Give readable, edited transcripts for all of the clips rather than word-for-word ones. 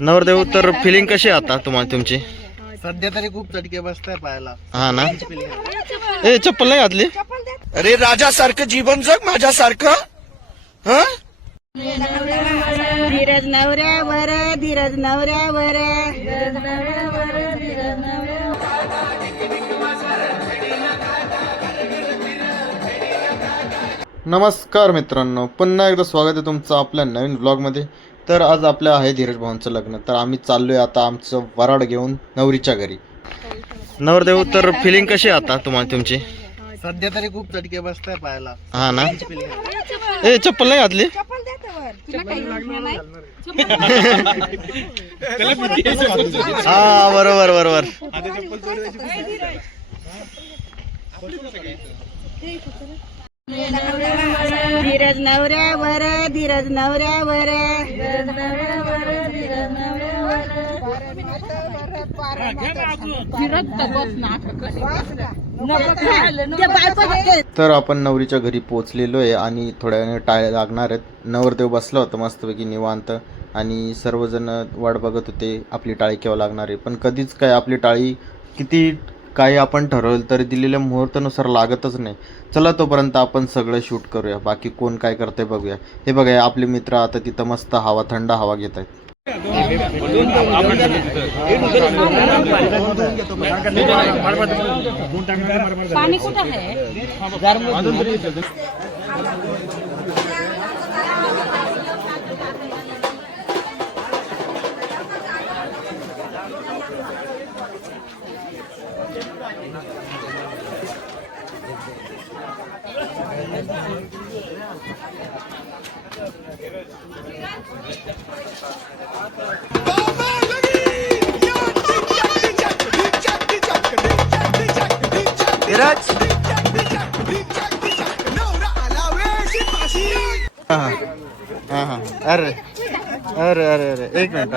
नवरदेव तर फिलिंग कशी आहे आता तुम्हाला तुमची? सध्या तरी खूप चटके बसताय पाहायला. हा ना. ए चप्पल नाही घातली? अरे राजासारखं जीवन जग माझ्यासारखं. हा धीरज नवऱ्यावर, धीरज नवऱ्यावर. नमस्कार मित्रांनो, पुन्हा एकदा स्वागत आहे तुमचं आपल्या नवीन व्लॉगमध्ये. तर आज आपलं आहे धीरज भाऊंचं लग्न. तर आम्ही चाललोय आता आमचं वराड घेऊन नवरीच्या घरी. नवरदेव तर फिलिंग कशी आहे आता तुम्हाला तुमची? सध्या तरी खूप चटके बसताय पाहायला. हा ना. ए चप्पल नाही घातली? हा बरोबर बरोबर. धीरज नवऱ्यावर, धीरज नवऱ्यावर. तर आपण नवरीच्या घरी पोहोचलेलो आहे आणि थोड्या वेळाने टाळे लागणार आहेत. नवरदेव बसला होता मस्तपैकी निवांत आणि सर्वजण वाट बघत होते आपली टाळी केव्हा लागणार आहे. पण कधीच काय आपली टाळी किती काही आपण ठरवलं तरी दिलेल्या मुहूर्तानुसार लागतच नाही. चला तोपर्यंत आपण सगळं शूट करूया, बाकी कोण काय करते बघूया. हे बघा आपले मित्र आता तिथं मस्त हवा थंड हवा घेत आहेत. पाणी कुठं आहे? अरे अरे अरे अरे एक मिनिट.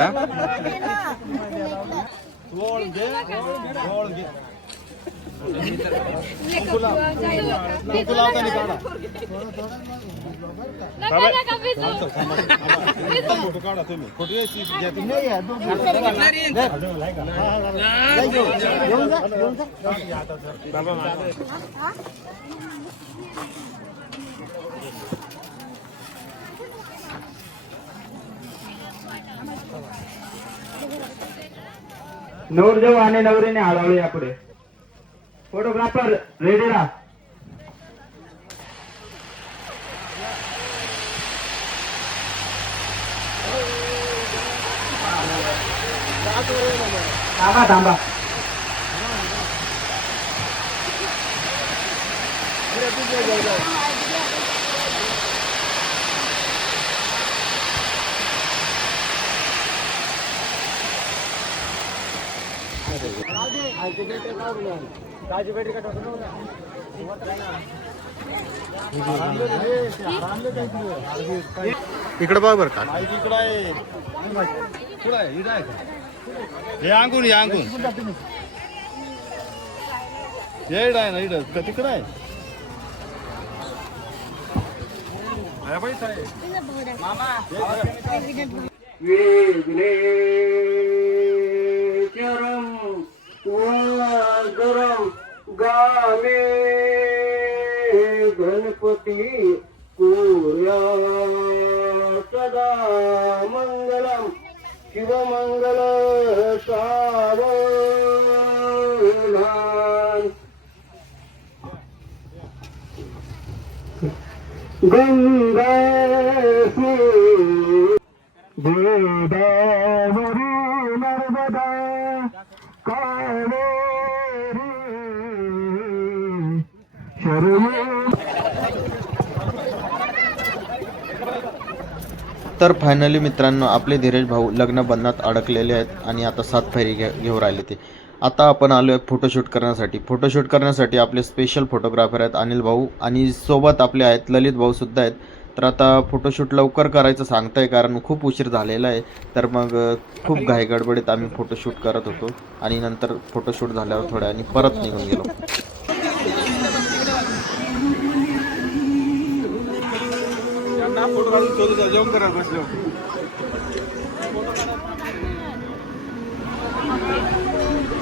नवरदेव आणि नवरीने हळवले यापुढे. फोटोग्राफर रेडी राहा. थांबा थांबा. इकडे बघ बरं का. हे अंगून हे अंगून येड आहे ना इकडं तिकडं आहे. विघ्नेश्वरं वरदं गामे गणपती कुर्या सदा मंगलम शिवमंगल सावधान. गंगा गोदावरी नर्मदा कावेरी शर्मा. तर फायनली मित्रांनो आपले धीरज भाऊ लग्न बंधनात अडकलेले आहेत आणि आता 7 फेरी घेऊन राहिले ते. आता आपण आलो आहे फोटोशूट करण्यासाठी. फोटोशूट करण्यासाठी आपले स्पेशल फोटोग्राफर आहेत अनिल भाऊ आणि सोबत आपले आहेत ललित भाऊ सुद्धा आहेत. तर आता फोटोशूट लवकर करायचं सांगताय कारण खूप उशीर झालेला आहे. तर मग खूप घाईगडबडीत आम्ही फोटोशूट करत होतो आणि नंतर फोटोशूट झाल्यावर थोड्या आणि परत निघून गेलो.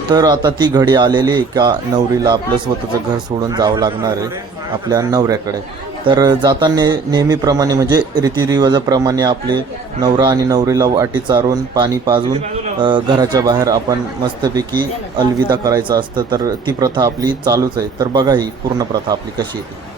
तर आता ती घडी आलेली आहे का नवरीला आपलं स्वतःचं घर सोडून जावं लागणार आहे आपल्या नवऱ्याकडे. तर जाताना नेहमीप्रमाणे म्हणजे रीतिरिवाजाप्रमाणे आपले नवरा आणि नवरीला वाटी चारून पाणी पाजून घराच्या बाहेर आपण मस्तपैकी अलविदा करायचं असतं. तर ती प्रथा आपली चालूच आहे. तर बघा ही पूर्ण प्रथा आपली कशी येते.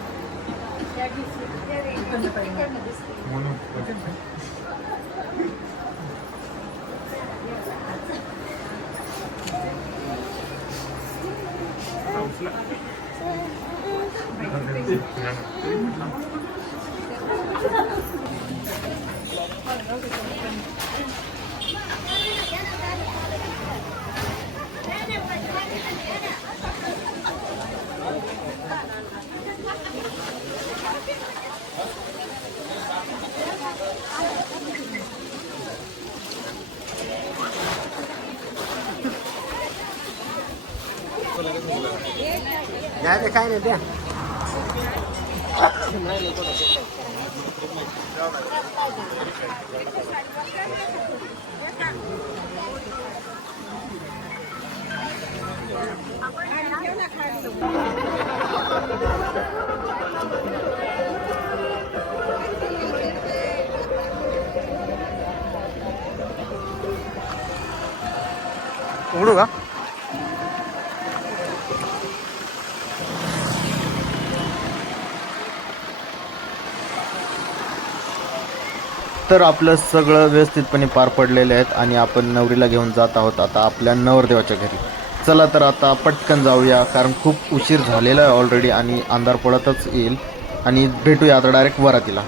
उघडू का? तर आपलं सगळं व्यवस्थितपणे पार पडलेलं आहेत आणि आपण नवरीला घेऊन जात आहोत आता आपल्या नवरदेवाच्या घरी. चला तर आता पटकन जाऊया, कारण खूप उशीर झालेला आहे ऑलरेडी आणि अंधार पडतच येईल. आणि भेटूया आता डायरेक्ट वरातीला.